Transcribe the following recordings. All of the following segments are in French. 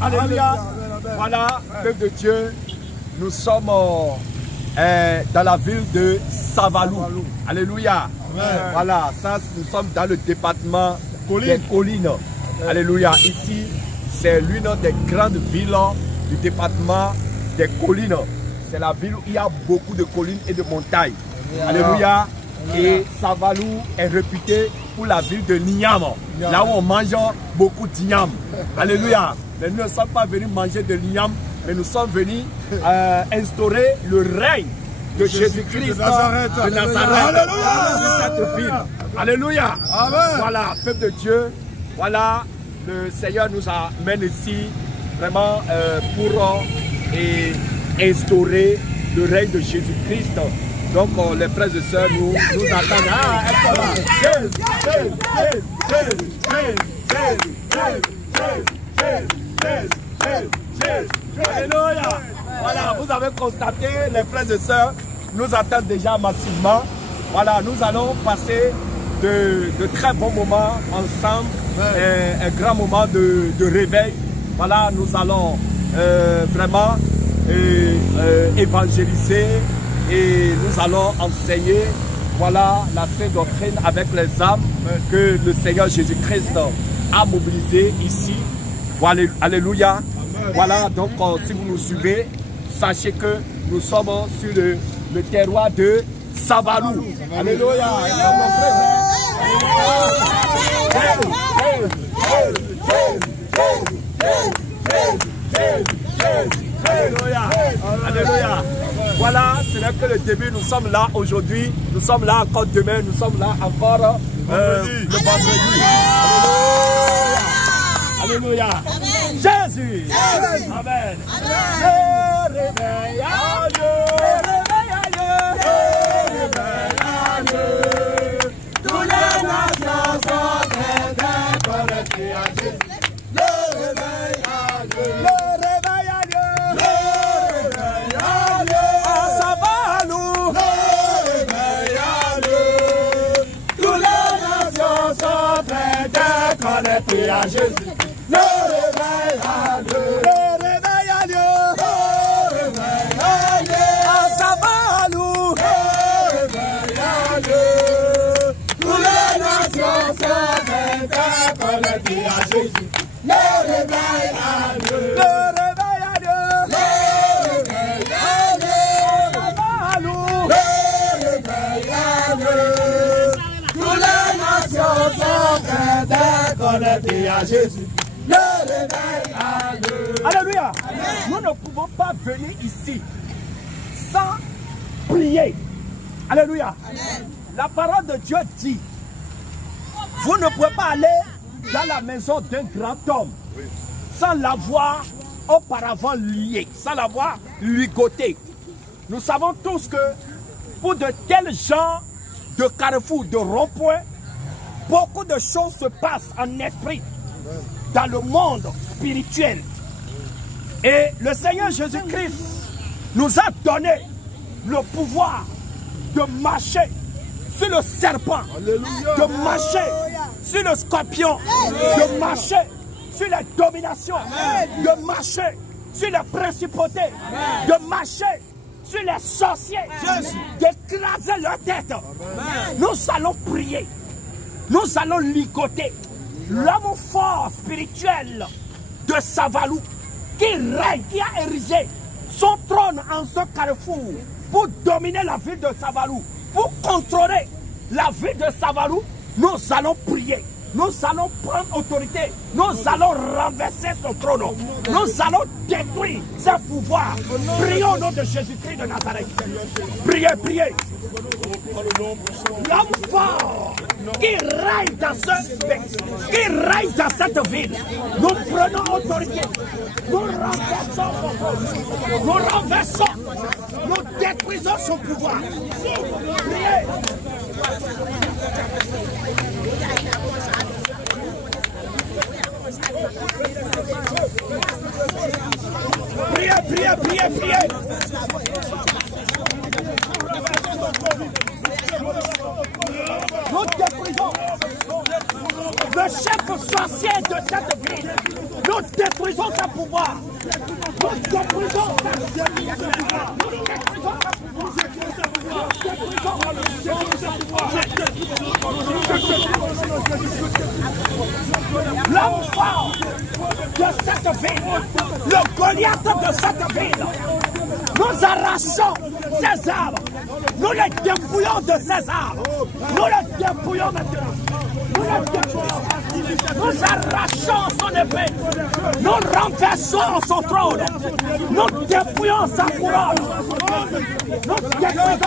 Alléluia. Voilà, peuple de Dieu, nous sommes dans la ville de Savalou. Alléluia. Voilà, ça, nous sommes dans le département des collines. Alléluia. Ici, c'est l'une des grandes villes du département des collines. C'est la ville où il y a beaucoup de collines et de montagnes. Alléluia. Et Savalou est réputé pour la ville de Niam, là où on mange beaucoup d'igname. Alléluia. Mais nous ne sommes pas venus manger de l'igname, mais nous sommes venus instaurer le règne de Jésus-Christ de Nazareth dans cette ville. Alléluia. Amen. Voilà, peuple de Dieu, voilà, le Seigneur nous amène ici vraiment pour instaurer le règne de Jésus-Christ. Donc les frères et sœurs nous attendent. Ah, Alléluia. Voilà, vous avez constaté, les frères et sœurs nous attendent déjà massivement. Voilà, nous allons passer de très bons moments ensemble, un grand moment de réveil. Voilà, nous allons vraiment évangéliser et nous allons enseigner, voilà, la sainte doctrine avec les âmes que le Seigneur Jésus-Christ a mobilisées ici. Voilà, alléluia. Voilà, donc si vous nous suivez, sachez que nous sommes sur le terroir de Savalou. Alléluia. Alléluia. Alléluia. Voilà, ce n'est que le début. Nous sommes là aujourd'hui. Nous sommes là encore demain. Nous sommes là encore le vendredi. Alléluia. Amen. Jésus. Amen. Amen. Le réveil à Dieu. Le réveil à Dieu. Le réveil à Dieu. Toutes les nations sont très connectées à Jésus. Le réveil à Dieu. Le réveil à Dieu. Le réveil à Dieu. À Savalou. Le réveil à Dieu. Toutes les nations sont très connectées à Jésus. Le réveil à Dieu, le réveil à Dieu, le réveil à Dieu, à Savalou, le réveil à Dieu, toutes les nations sont connectées à Jésus. Le réveil à Dieu, le réveil à Dieu, le réveil à Dieu, à Savalou, le réveil à Dieu, toutes les nations sont connectées à Jésus. Le réveil à Dieu. Alléluia. Amen. Nous ne pouvons pas venir ici sans prier. Alléluia. Amen. La parole de Dieu dit, vous ne pouvez pas aller dans la maison d'un grand homme sans l'avoir auparavant lié, sans l'avoir ligoté. Nous savons tous que pour de tels genres de carrefours, de ronds-points, beaucoup de choses se passent en esprit dans le monde spirituel. Et le Seigneur Jésus-Christ nous a donné le pouvoir de marcher sur le serpent, de marcher sur le scorpion, de marcher sur les dominations, de marcher sur les principautés, de marcher sur les sorciers, d'écraser leur tête. Nous allons prier, nous allons ligoter l'homme fort spirituel de Savalou qui règne, qui a érigé son trône en ce carrefour pour dominer la ville de Savalou, pour contrôler la ville de Savalou. Nous allons prier, nous allons prendre autorité, nous allons renverser son trône, nous allons détruire ses pouvoirs. Prions au nom de Jésus-Christ de Nazareth. Priez, priez. L'homme fort qui règne dans cette ville, nous prenons autorité, nous renversons, nous détruisons son pouvoir. Priez. Priez, priez, priez, priez. sorciers de cette ville, nous détruisons sa pouvoir. Nous détruisons sa pouvoir. L'homme fort de cette ville, le Goliath de cette ville, nous arrachons ses arbres, nous les dépouillons de ses arbres, nous les dépouillons maintenant, nous arrachons son épée, nous renversons son trône, nous dépouillons sa couronne, nous dépouillons.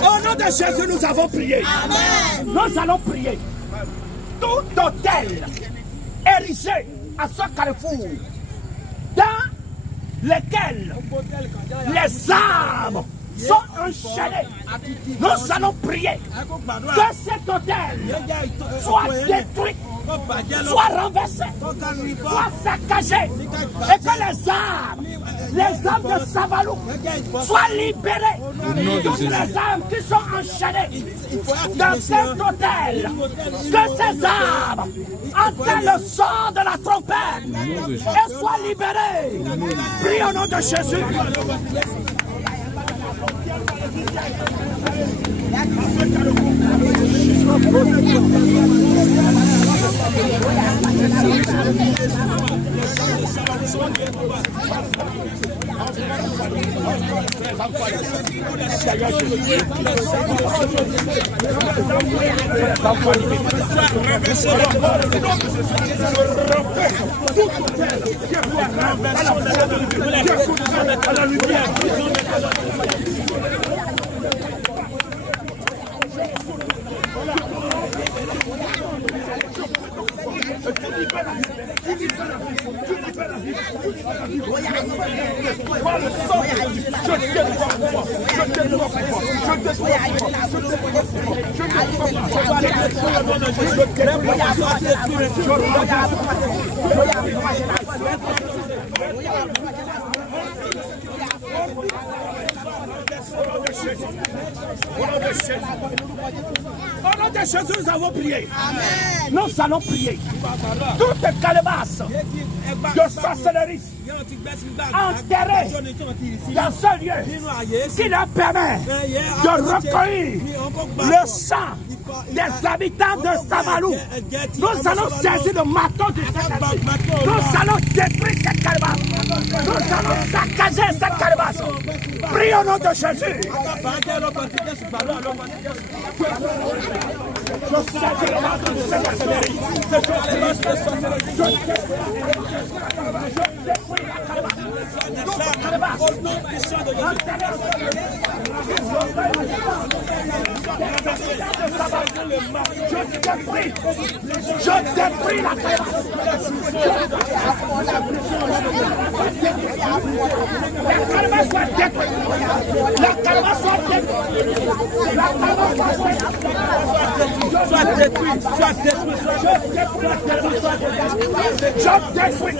Au nom de Jésus, nous avons prié. Amen. Nous allons prier. Tout hôtel érigé à ce carrefour, dans lequel les arbres sont enchaînés, nous allons prier que cet hôtel soit détruit, soit renversé, soit saccagé, et que les arbres de Savalou soient libérés. Toutes les arbres qui sont enchaînées dans cet hôtel, que ces arbres entendent le son de la trompette et soient libérés. Prie au nom de Jésus. Au nom de Jésus, nous avons prié. Amen. Nous allons prier. Toute calebasse de sorcellerie enterrée dans ce lieu qui leur permet de recueillir le sang des habitants de Savalou. Nous allons saisir le marteau du Seigneur. Nous allons détruire cette calebasse. Nous allons saccager cette calebasse. Prie au nom de Jésus. Je saisis le marteau du Seigneur. Je détruis la calebasse. La calebasse soit détruite. La calebasse soit détruite. La calebasse soit détruite. Soit détruite. Je détruis.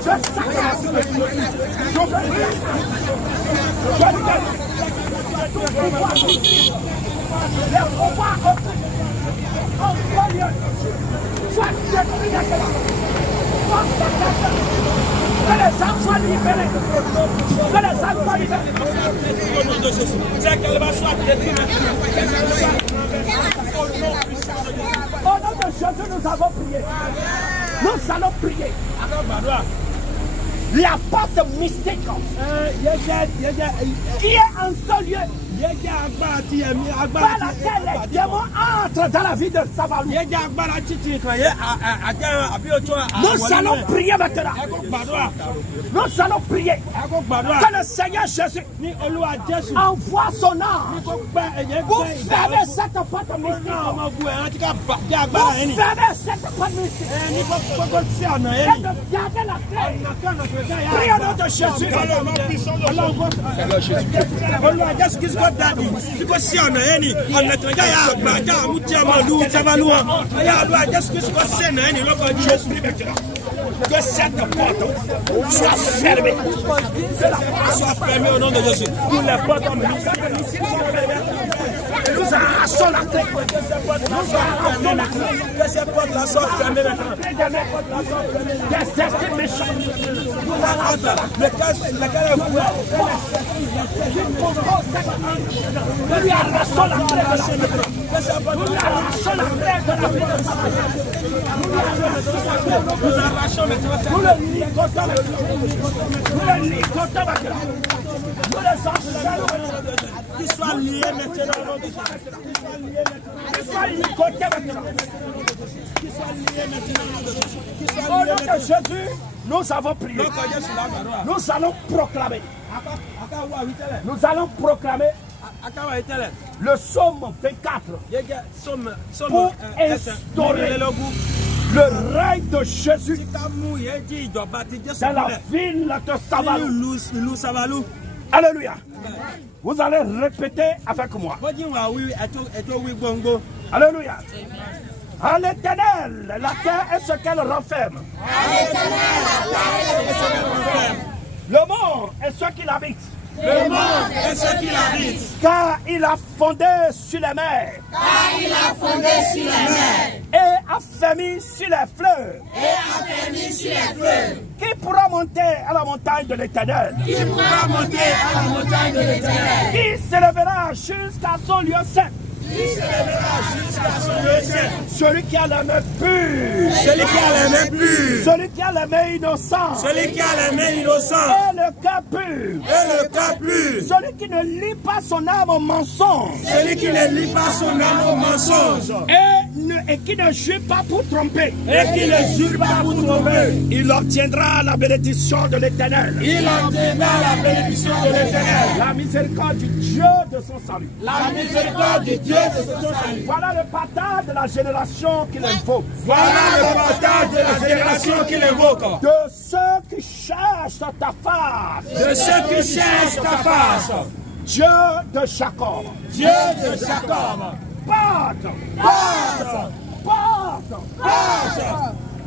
Je saccage. Le pouvoir en lieu soit détruit. Que les âmes soient libérées. Que les âmes soient libérées. Au nom de Jésus. Au nom de Jésus, nous avons prié. Nous allons prier. La porte mystique qui est en ce lieu par laquelle les démons entrent dans la vie de Savalou. Nous allons prier maintenant. Nous allons prier que le Seigneur Jésus envoie son ange pour fermer cette porte mystique. Pour fermer cette porte mystique. Et de garder la clé. Prie au nom de Jésus. Que cette porte soit fermée. Que la porte soit fermée au nom de Jésus. Tous les portes sont fermées. Nous arrachons la clé. Que ces portes-là soient fermées maintenant. Que ces esprits méchants. Nous arrachons lequel est ouvert. Nous lui arrachons la clé. Nous arrachons la clé de la vie. Nous arrachons maintenant. Nous le licotons maintenant. Nous le licotons maintenant. Nous les enchaînons maintenant. Qu'ils soient liés maintenant. Qu'ils soient licotés maintenant. Qu'ils soient liés maintenant. Au nom de Jésus, nous avons prié. Nous allons proclamer. Nous allons proclamer le psaume 24 pour instaurer le règne de Jésus dans la ville de Savalou. Alléluia. Vous allez répéter avec moi. Alléluia. À l'Éternel, la terre est ce qu'elle renferme. Le monde est ce qu'il habite. Le monde est ce qu'il habite. Car il a fondé sur les mers. Car il a fondé sur les mers. Et affermi sur les fleuves. Et affermi sur les fleuves. Qui pourra monter à la montagne de l'Éternel? Qui pourra monter à la montagne de l'Éternel? Qui s'élèvera jusqu'à son lieu saint? Qui s'élèvera jusqu'à son lieu saint? Celui qui a la main pure. Celui qui a la main pure. Celui qui a la main innocente. Celui qui a la main innocente. Et le cœur pur. Et le cœur pur. Celui qui ne lie pas son âme au mensonge. Celui qui ne lie pas son âme au mensonge. Et qui ne jure pas pour tromper. Et qui ne jure pas pour tromper. Il obtiendra la bénédiction de l'Éternel. Il obtiendra la bénédiction de l'Éternel. La miséricorde du Dieu de son salut. La miséricorde du Dieu de son salut. Voilà le partage de la génération qu'il invoque. Voilà le partage de la génération qu'il invoque. De ceux qui cherchent ta face. De ceux qui cherchent ta face. Dieu de Jacob. Dieu de Jacob. Porte. Porte. Porte. Porte.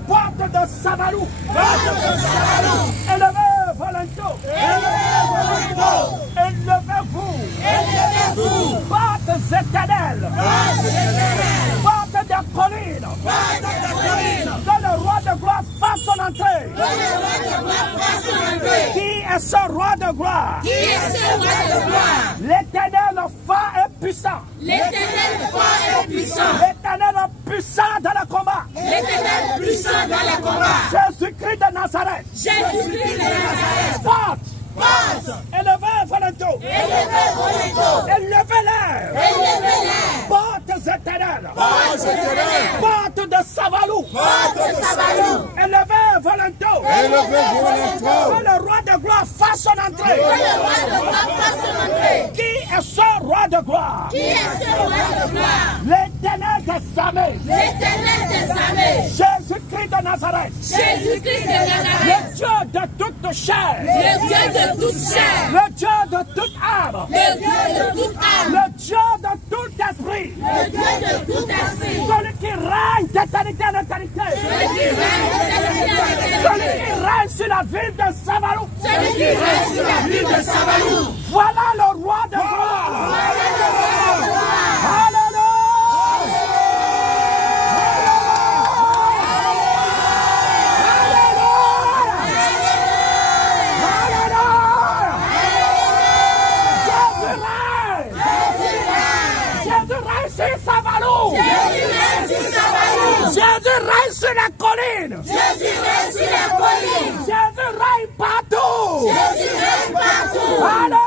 Porte de Savalou. Porte de Savalou. Élevez vos linteaux. Élevez vos linteaux. Élevez-vous. Élevez-vous. Portes éternelles. Porte éternelle. Porte des collines. Porte des collines. Que le roi de gloire fasse son entrée. Que le roi de gloire fasse son entrée. Qui est ce roi de gloire? Qui est ce roi de gloire? L'Éternel fort et puissant. L'Éternel fort et puissant. L'Éternel puissant dans le combat. L'Éternel puissant dans le combat. Jésus-Christ de Nazareth. Jésus-Christ de Nazareth. Porte. Porte. Élevez vos linteaux. Élevez vos linteaux. Élevez-les. Élevez-les. Portes éternelles. Porte éternelle. Porte de Savalou. Porte de Savalou. Élevez vos linteaux. Élevez vos linteaux. Que le roi de gloire fasse son entrée. Que le roi de gloire fasse son entrée. Qui est ce roi de gloire? Qui est ce roi de gloire? L'Éternel des armées. L'Éternel des armées. Jésus-Christ de Nazareth. Jésus-Christ de Le Nazareth. Dieu de toute chair. Le Dieu de toute chair. Le Dieu de toute âme. Le Dieu de toute âme. Le Dieu de tout esprit. Le Dieu de tout esprit. Celui qui règne d'éternité en éternité. Celui qui règne d'éternité en Celui éternité. qui règne sur la ville de Savalou. Celui qui règne sur la ville de Savalou. Voilà le roi de gloire. Voilà le roi de gloire. Alléluia. Jésus règne sur la colline. Jésus règne sur la colline. Jésus règne partout. Jésus règne partout. Alléluia.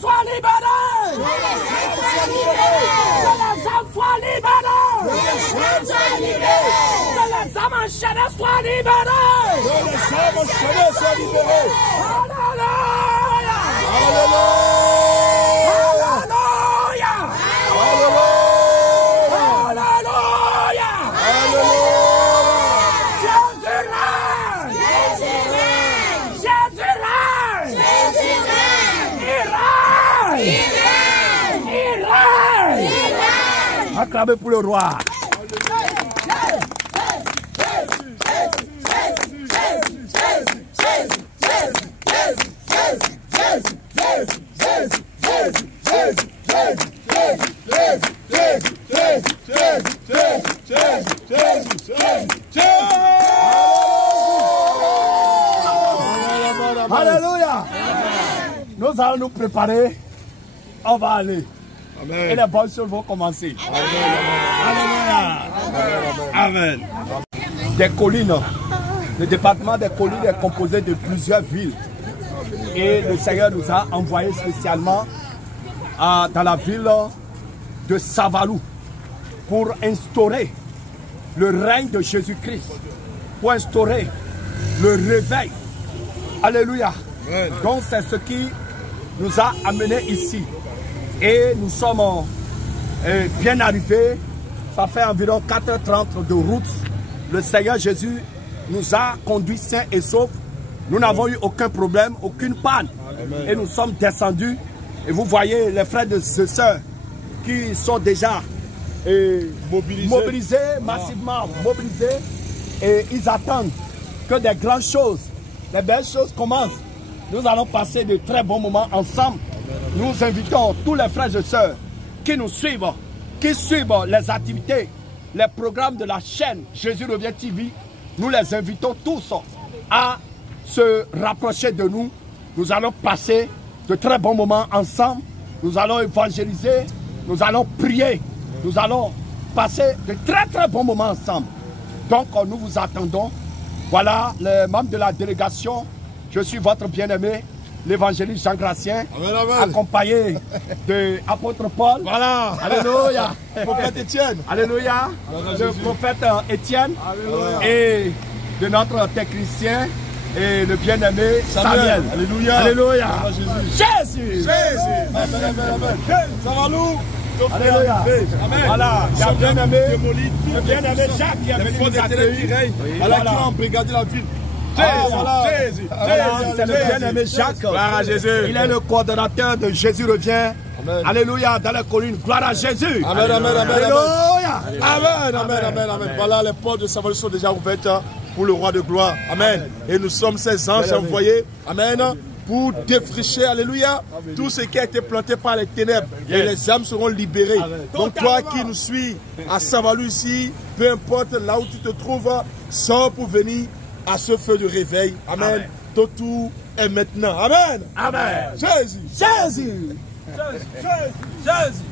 Sois libéré! Que les hommes enchaînés soient libérés! Alléluia! Alléluia! Alléluia! Alléluia! Acclamez pour le roi. Alléluia. Nous allons nous préparer. On va aller. Amen. Et les bonnes choses vont commencer. Alléluia. Amen. Des collines. Le département des collines est composé de plusieurs villes. Et le Seigneur nous a envoyés spécialement dans la ville de Savalou pour instaurer le règne de Jésus-Christ, pour instaurer le réveil. Alléluia. Amen. Donc c'est ce qui nous a amenés ici. Et nous sommes bien arrivés. Ça fait environ 4h30 de route. Le Seigneur Jésus nous a conduits sains et saufs. Nous n'avons eu aucun problème, aucune panne. Amen. Et nous sommes descendus. Et vous voyez les frères et sœurs qui sont déjà mobilisés, massivement mobilisés. Et ils attendent que des grandes choses, les belles choses commencent. Nous allons passer de très bons moments ensemble. Nous invitons tous les frères et sœurs qui nous suivent, qui suivent les activités, les programmes de la chaîne Jésus revient TV. Nous les invitons tous à se rapprocher de nous. Nous allons passer de très bons moments ensemble. Nous allons évangéliser, nous allons prier, nous allons passer de très bons moments ensemble. Donc nous vous attendons. Voilà les membres de la délégation. Je suis votre bien-aimé, l'évangéliste Jean Gratien, accompagné de l'apôtre Paul. Voilà. Alléluia. Le prophète Étienne. Alléluia. Le prophète Étienne. Alléluia. Et de notre technicien et le bien-aimé Samuel. Alléluia. Alléluia. Jésus. Savalou. Alléluia. Voilà. Il y a le bien-aimé Jacques qui est venu nous accueillir. Voilà qui a embrigadé la ville. Jésus. C'est le bien-aimé Jacques. Gloire à Jésus. Il est le coordonnateur de Jésus revient. Amen. Alléluia, dans les collines. Gloire à Jésus. Amen, amen, amen. Alléluia. Amen, amen, amen, amen. Voilà, les portes de Savalou sont déjà ouvertes pour le roi de gloire. Amen. Et nous sommes ces anges envoyés. Amen. Pour défricher, alléluia, tout ce qui a été planté par les ténèbres. Et les âmes seront libérées. Amen. Donc toi qui nous suis à Savalou ici, peu importe là où tu te trouves, sors pour venir à ce feu de réveil. Amen. Amen. Ton tour est maintenant. Amen. Amen. Jésus. Jésus. Jésus. Jésus.